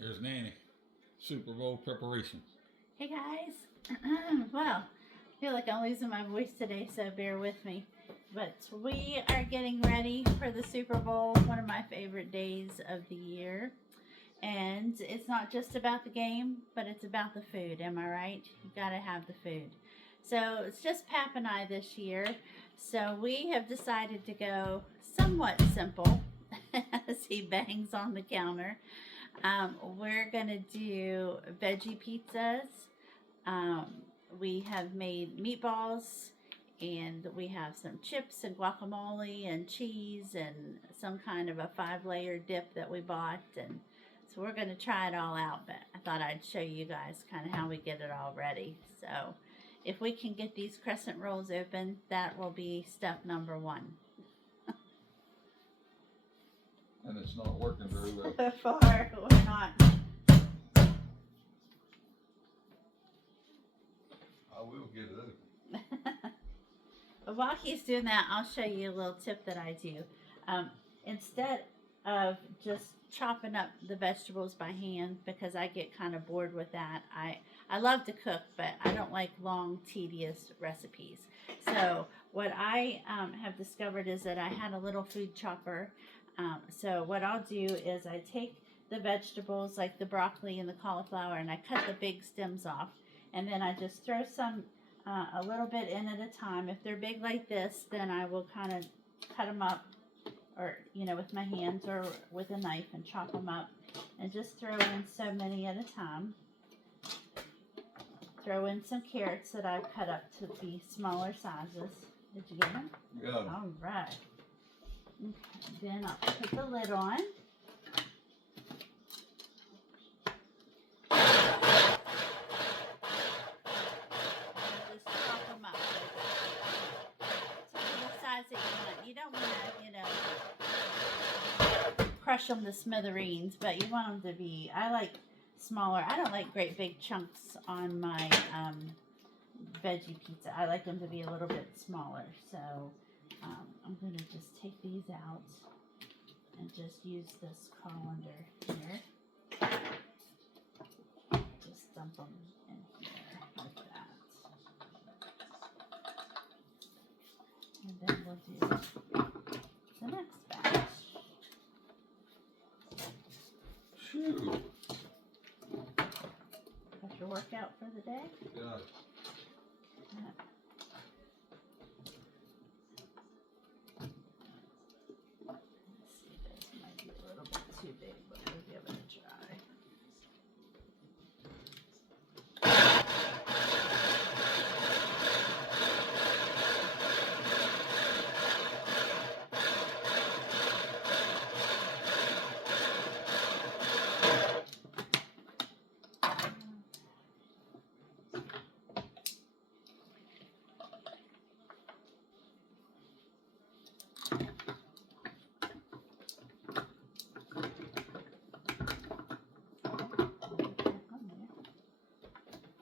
Here's Nanny. Super Bowl preparation. Hey guys. Well, I feel like I'm losing my voice today, so bear with me. But we are getting ready for the Super Bowl, one of my favorite days of the year. And it's not just about the game, but it's about the food. Am I right? You gotta have the food. So it's just Pap and I this year. So we have decided to go somewhat simple as he bangs on the counter. We're gonna do veggie pizzas. Um, we have made meatballs, and we have some chips and guacamole and cheese and some kind of a 5-layer dip that we bought. And so we're gonna try it all out. But I thought I'd show you guys kind of how we get it all ready. So if we can get these crescent rolls open, that will be step number one. And it's not working very well. So far, we're not. I will get it open. But while he's doing that, I'll show you a little tip that I do. Instead of just chopping up the vegetables by hand, because I get kind of bored with that. I love to cook, but I don't like long, tedious recipes. So what I have discovered is that I had a little food chopper. So what I'll do is I take the vegetables like the broccoli and the cauliflower, and I cut the big stems off, and then I just throw some a little bit in at a time. If they're big like this, then I will kind of cut them up, or with my hands or with a knife, and chop them up, and just throw in so many at a time. Throw in some carrots that I've cut up to be smaller sizes. Did you get them? Got it. All right. Okay, then I'll put the lid on. Just chop them up to the size that you want. You don't want to, crush them to smithereens, but you want them to be, I like smaller. I don't like great big chunks on my veggie pizza. I like them to be a little bit smaller. So I'm going to just take these out and just use this colander here. Just dump them in here like that. And then we'll do the next batch. Phew. Got your workout for the day? Got it. Let's see, this might be a little bit too big, but we'll give it a try.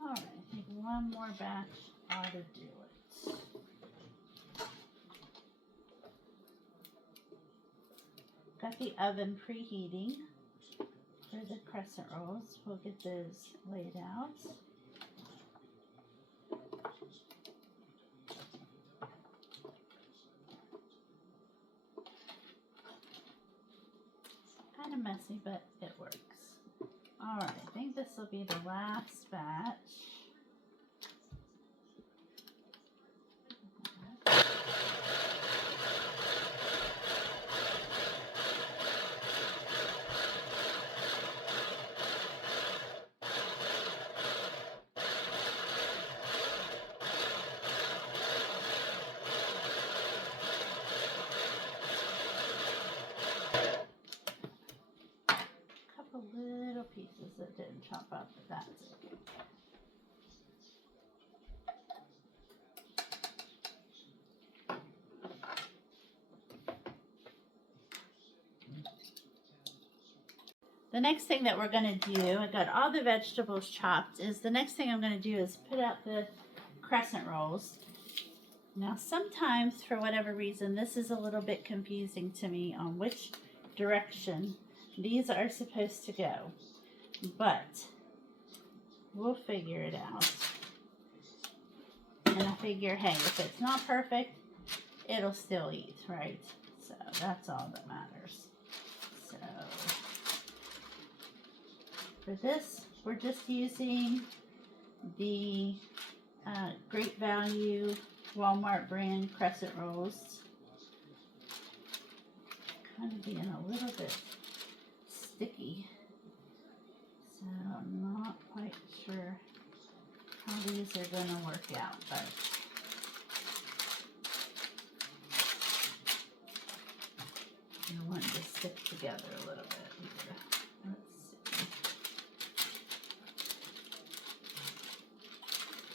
Alright, I think one more batch ought to do it. Got the oven preheating for the crescent rolls. We'll get those laid out. Kind of messy, but it works. Alright, I think this will be the last batch. Couple little pieces that didn't chop up, but that's okay. The next thing that we're going to do, I got all the vegetables chopped, is the next thing I'm going to do is put out the crescent rolls. Now sometimes, for whatever reason, this is a little bit confusing to me on which direction these are supposed to go. but we'll figure it out. And I figure, hey, if it's not perfect, it'll still eat, right? So that's all that matters. So for this, we're just using the Great Value Walmart brand crescent rolls. Kind of being a little bit sticky, so I'm not quite sure how these are going to work out, but I want to stick together a little bit here. Let's see.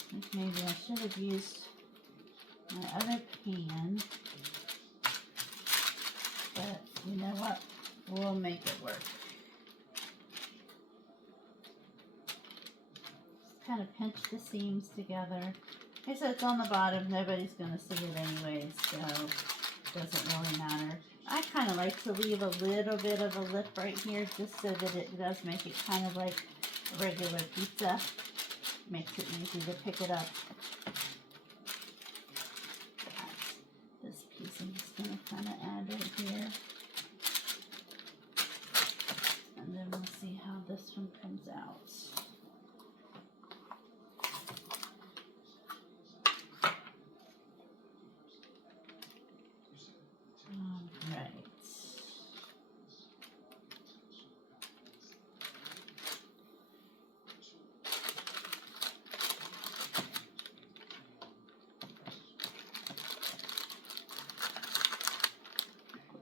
I think maybe I should have used my other pan, but you know what? We'll make it work. Just kind of pinch the seams together. Like I said, it's on the bottom. Nobody's going to see it anyways, so it doesn't really matter. I kind of like to leave a little bit of a lip right here just so that it does make it kind of like regular pizza. Makes it easy to pick it up. This piece I'm just going to kind of add right here. And then we'll see how this one comes out. Alright.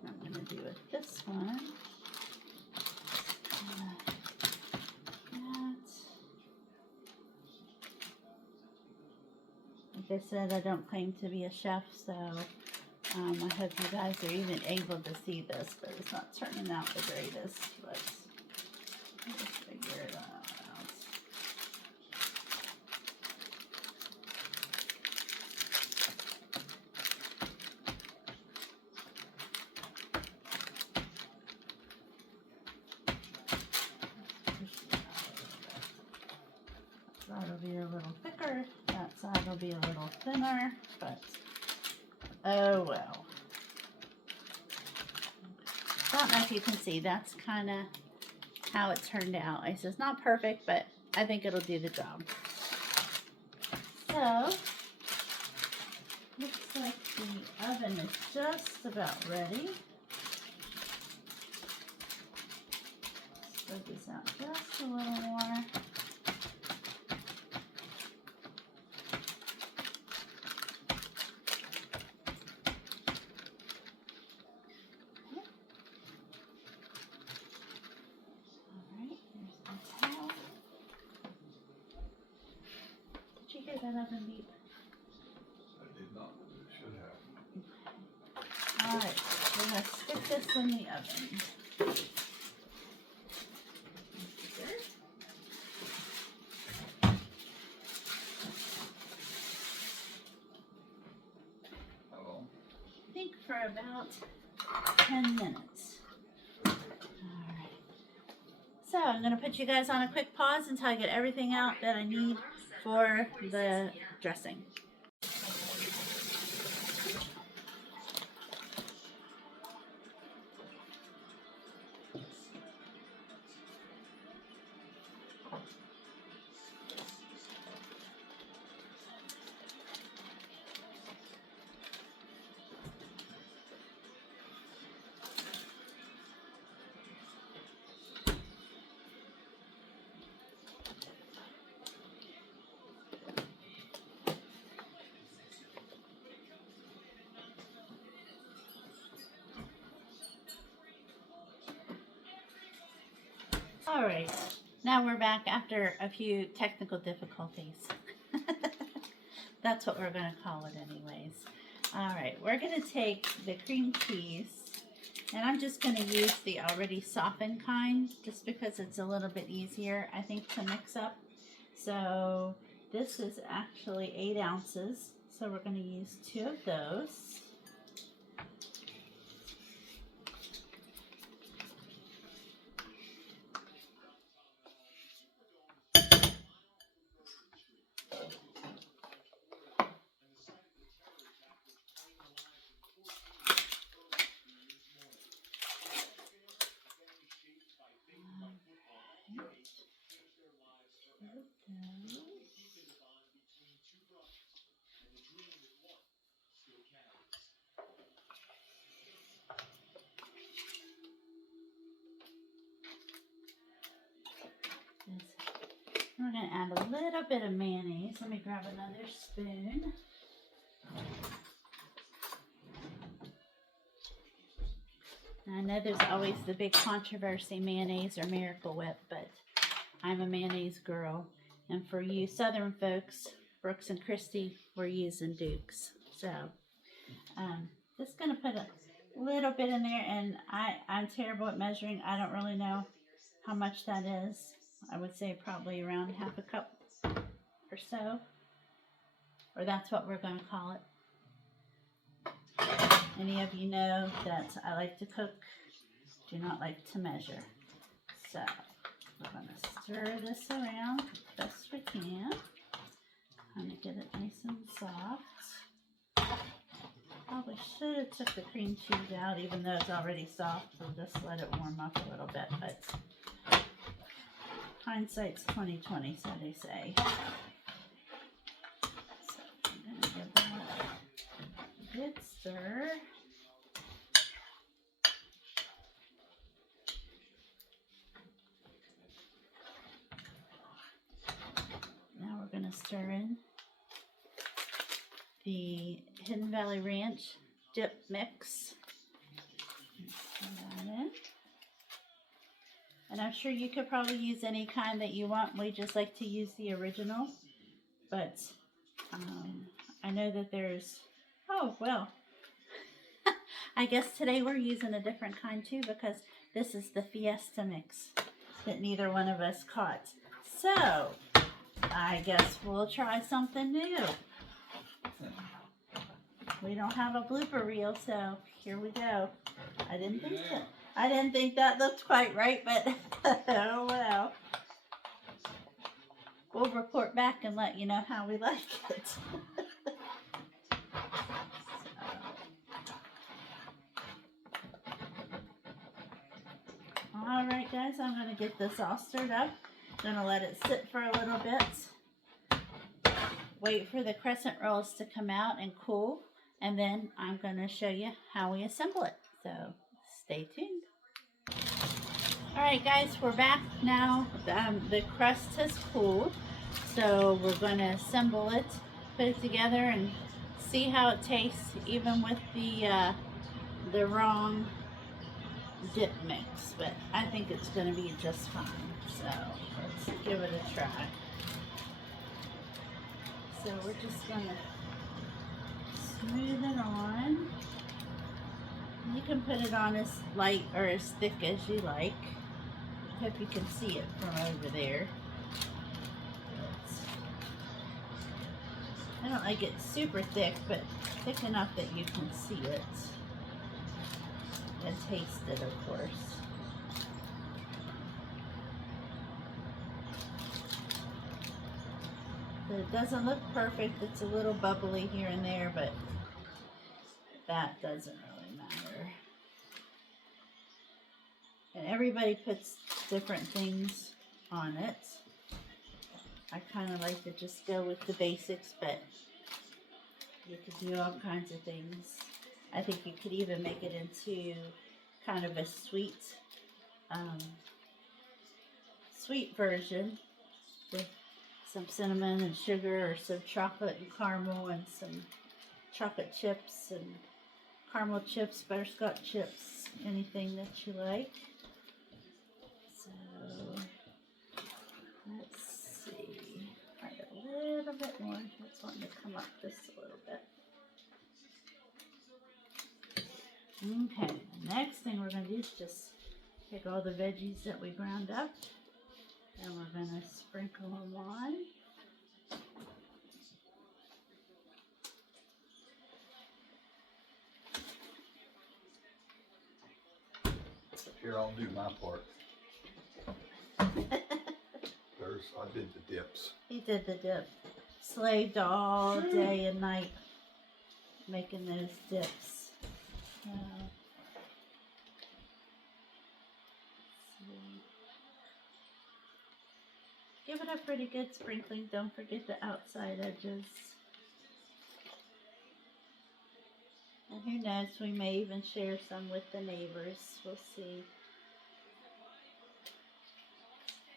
I'm going to do it this one. Like I said, I don't claim to be a chef, so I hope you guys are even able to see this, but it's not turning out the greatest. But I'll just figure it out. That side will be a little thicker, that side will be a little thinner, but oh well. I don't know if you can see, that's kind of how it turned out. It's not perfect, but I think it'll do the job. So, looks like the oven is just about ready. Spread this out just a little more. That oven beep. I did not, but it should have. Alright, we're going to stick this in the oven. Hello. I think for about 10 minutes. Alright. So I'm going to put you guys on a quick pause until I get everything out that I need for the dressing. Alright, now we're back after a few technical difficulties. That's what we're going to call it anyways. Alright, we're going to take the cream cheese, and I'm just going to use the already softened kind, just because it's a little bit easier, I think, to mix up. So this is actually 8 ounces, so we're going to use 2 of those. We're going to add a little bit of mayonnaise. Let me grab another spoon. I know there's always the big controversy, mayonnaise or Miracle Whip, but I'm a mayonnaise girl. And for you Southern folks, Brooks and Christy, we're using Duke's. So, just going to put a little bit in there, and I'm terrible at measuring. I don't really know how much that is. I would say probably around half a cup or so, or that's what we're going to call it. Any of you know that I like to cook, do not like to measure. So we're going to stir this around as best we can. Kind of get it nice and soft. Probably should have took the cream cheese out, even though it's already soft. We'll just let it warm up a little bit, but hindsight's 20/20, so they say. So I'm going to give that a good stir. Now we're going to stir in the Hidden Valley Ranch dip mix. Stir that in. And I'm sure you could probably use any kind that you want. We just like to use the original. But I know that there's, oh, well, I guess today we're using a different kind too, because this is the Fiesta mix that neither one of us caught. So, I guess we'll try something new. We don't have a blooper reel, so here we go. I didn't think that looked quite right, but oh well. We'll report back and let you know how we like it. Alright guys, I'm going to get this all stirred up. I'm going to let it sit for a little bit. Wait for the crescent rolls to come out and cool. And then I'm going to show you how we assemble it. So stay tuned. Alright guys, we're back now. The crust has cooled. So we're going to assemble it, put it together, and see how it tastes, even with the wrong dip mix. But I think it's going to be just fine. So let's give it a try. So we're just going to smooth it on. You can put it on as light or as thick as you like. I hope you can see it from over there. I don't like it super thick, but thick enough that you can see it and taste it, of course. But it doesn't look perfect. It's a little bubbly here and there, but that doesn't really matter. And everybody puts different things on it. I kind of like to just go with the basics, but you could do all kinds of things. I think you could even make it into kind of a sweet version with some cinnamon and sugar, or some chocolate and caramel, and some chocolate chips and caramel chips, butterscotch chips, anything that you like. So let's see, add a little bit more. Let's want to come up just a little bit. Okay, the next thing we're going to do is just take all the veggies that we ground up, and we're going to sprinkle them on. Here, I'll do my part. I did the dips. He did the dip. Slaved all day and night making those dips. Give it a pretty good sprinkling. Don't forget the outside edges. And who knows, we may even share some with the neighbors. We'll see.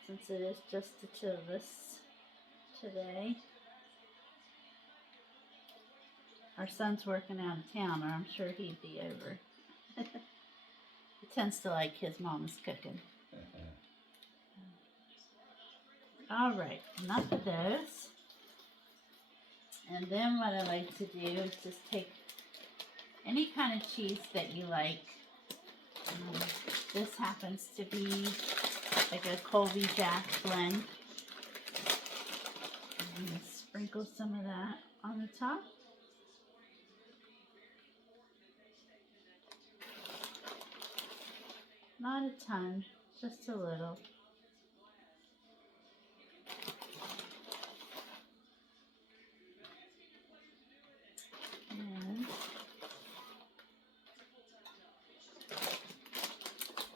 since it is just the two of us today. Our son's working out of town, or I'm sure he'd be over. He tends to like his mom's cooking. Alright, enough of those. And then what I like to do is just take any kind of cheese that you like. This happens to be like a Colby Jack blend. I'm going to sprinkle some of that on the top. Not a ton, just a little. And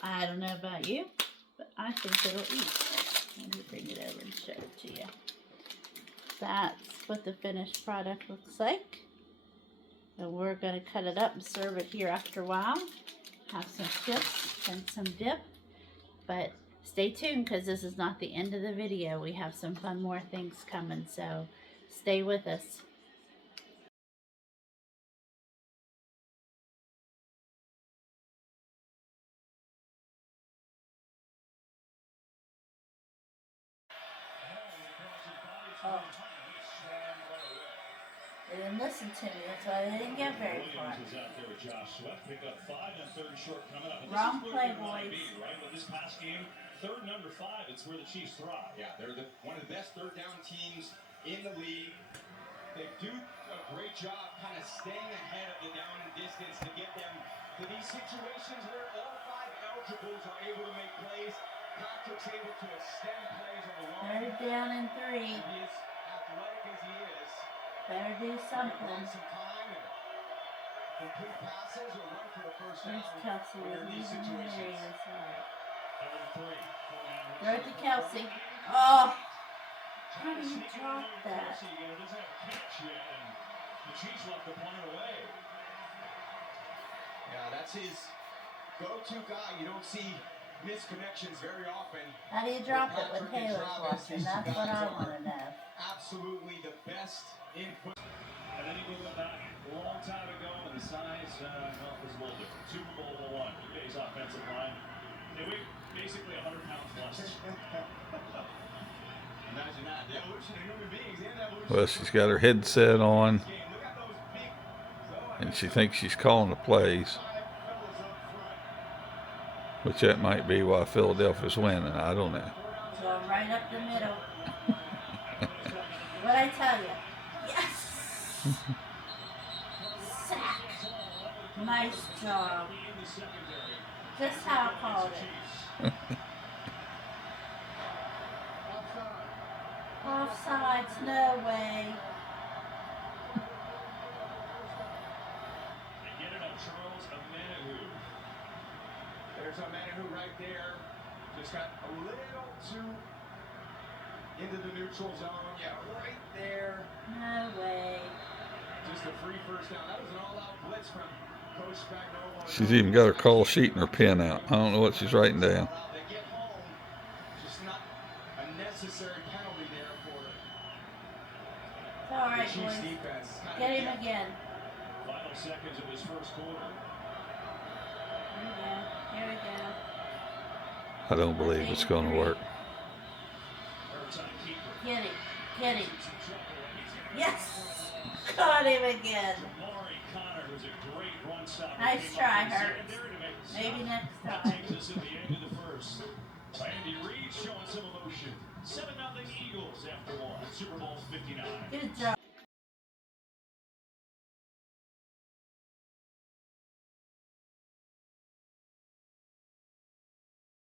I don't know about you, but I think it'll eat. Let me bring it over and show it to you. That's what the finished product looks like. And we're going to cut it up and serve it here after a while. Have some chips and some dip. But stay tuned because this is not the end of the video. We have some fun more things coming, so stay with us. Oh. They didn't listen to me, that's why they didn't get very far. Wrong play, boys. This past game, third and under 5, it's where the Chiefs thrive. Yeah, they're one of the best third down teams in the league. They do a great job kind of staying ahead of the down and distance to get them to these situations where all 5 eligibles are able to make plays. Patrick's able to extend plays on the line. Third down and 3. He is athletic as he is. Better do something. Complete passes or run for the first down. There's Kelsey with these situations. Throw it to Kelsey. Oh! How do you drop that? The Chiefs left the punter away. Yeah, that's his go-to guy. You don't see misconnections very often. How do you drop it when Taylor's watching? That's what I want to know. Absolutely the best input. And then he moved it back a long time ago, and the size was a little different. Superbowl '01, today's offensive line. They weigh basically 100 pounds less. Imagine that. The evolution of human beings and evolution. Well, she's got her headset on, and she thinks she's calling the plays, which that might be why Philadelphia's winning. I don't know. Going right up the middle. What'd I tell you? Yes! Sack. Nice job. Just how I called it. Offsides, no way. There's a man who right there just got a little too into the neutral zone. Yeah, right there. No way. Just a free first down. That was an all-out blitz from Coach Spagnuolo. She's even got her call sheet and her pen out. I don't know what she's writing down. They get home. Just not a necessary penalty there for It's all right, the Chiefs boys. defense. Get him again. Final seconds of his first quarter. Here we go. Here we go. I don't believe it's going to work. Get him. Get him. Yes! Caught him again. Nice try, Hurts. Maybe next time. Takes us at the end of the first. Andy Reid showing some emotion. 7-0 Eagles after one. Super Bowl 59. Good job.